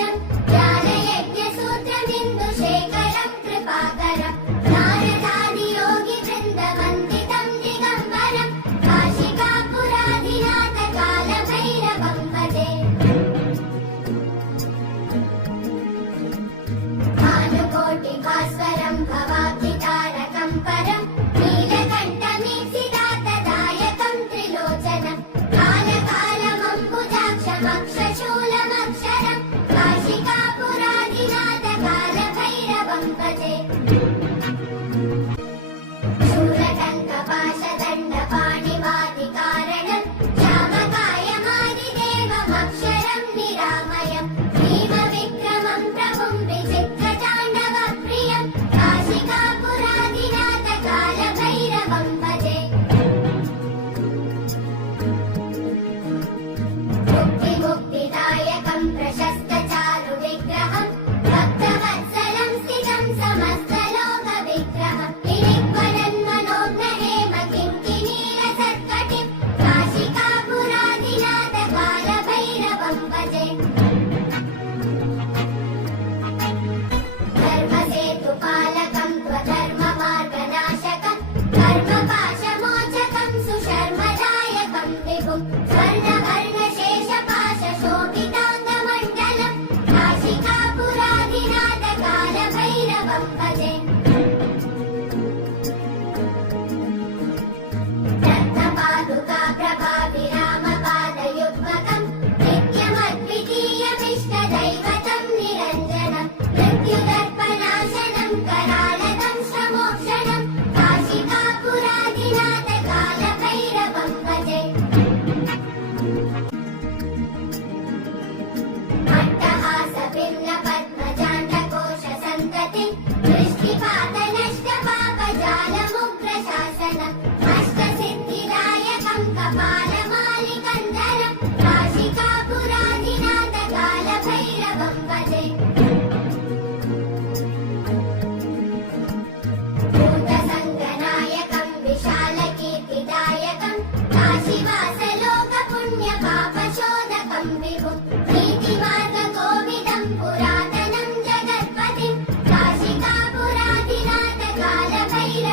짠!